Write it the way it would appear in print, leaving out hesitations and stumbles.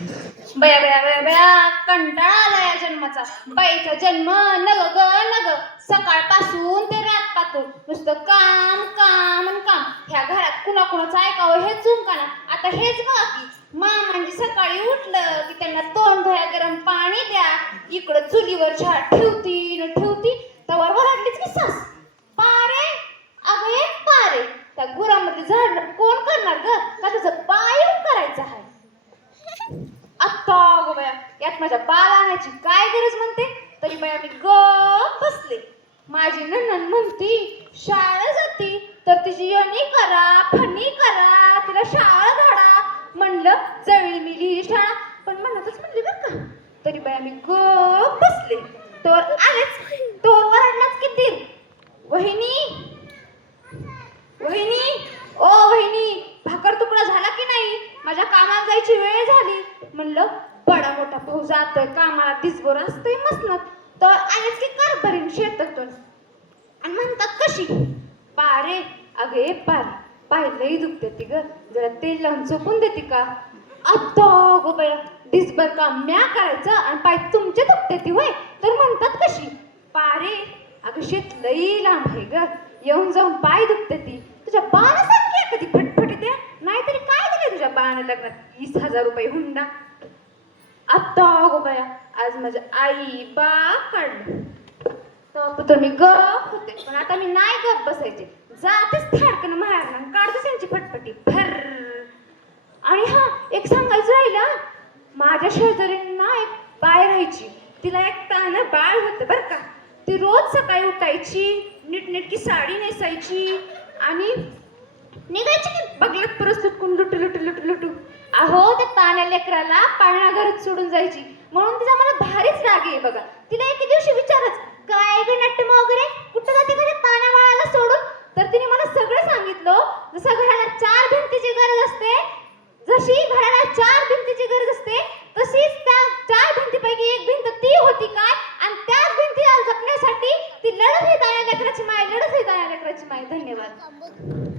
बया बया बया बया कंटाळा आला या जन्माचा. बाईचा जन्म नग ग नग. सकाळपासून ते रातपासून नुसतं काम काम आणि काम. ह्या घरात कुणाकुणाचं ऐकावं हेच झुंकाना. आता हेच बघा की मामांजी सकाळी उठलं की त्यांना तोंड धुया गरम पाणी द्या. इकडं चुलीवर चहा ठेवती न ठेवती तवर वराडलीच की सास. पारे अगं ये पारे, त्या गुरामध्ये झाड कोण करणार ग? का तुझं पाय करायचं आहे? आत्ता गो बया, यात माझ्या बाल आणायची काय गरज म्हणते? तरी बया मी गप बसले. माझी नणंद म्हणती शाळा जाती तर तिची यणी करा फणी करा, तिला शाळा धाडा. म्हणलं जळली मिली शाळा, पण म्हणतच म्हणली बरं का. तरी बया मी गप बसले. तर आलेच तोर वरडलाच किती. वहिनी वहिनी ओ वहिनी, भाकर तुकडा झाला की नाही? माझ्या कामाला जायची वेळ झाली. म्हणलं बडा मोठा भाऊ जातोय कामाला, दिसभर असतोय मसनात. तर आलेच की कारभारीन शेतातून आणि म्हणतात कशी पारे. अगे पारे, पाहिलंही दुखते ती ग, जरा तेल लावून झोपून देते का? आता गो बया, दिसभर काम म्या करायचं आणि पाय तुमचे दुखते ती वय. तर म्हणतात कशी पारे. अगं शेत लई लांब आहे ग, येऊन जाऊन पाय दुखते ती. तुझ्या बाणासारखी कधी फटफटी द्या, नाहीतरी काय दिले तुझ्या बाण लग्नात? 20,000 रुपये हुंडा. आत्ता गो बया, आज माझ्या आई बा काढलं. तर मी गप होते, पण आता मी नाही गप बसायचे. जातेच थाडकन माहेरला काढतेच यांची फटफटी भर. आणि हा एक सांगायचं राहिलं, माझ्या शेजारींना एक बाय राहायची. तिला एक तानं बाळ होतं बरं का. ती रोज सकाळी उठायची, नीटनेटकी साडी नेसायची आणि निघायची की बगलत परत सुटकून लुटू लुटू लुटू लुटू. अहो त्या ताण्या लेकराला पाळणा घरात सोडून जायची. म्हणून तिचा मला भारीच राग आहे बघा. तिला एके दिवशी विचारच काय ग नट्टम वगैरे, कुठं जाते घरी ताण्या बाळाला सोडून? तर तिने मला सगळं सांगितलं. जसं घराला 4 भिंतीची गरज असते, जशी घराला 4 भिंतीची गरज असते, तशीच त्या 4 भिंतीपैकी एक भिंत ती होती काय, आणि त्याच भिंतीला जपण्यासाठी ती लढत ही ताण्या लेकराची माय, लढत ही ताण्या लेकराची माय. धन्यवाद.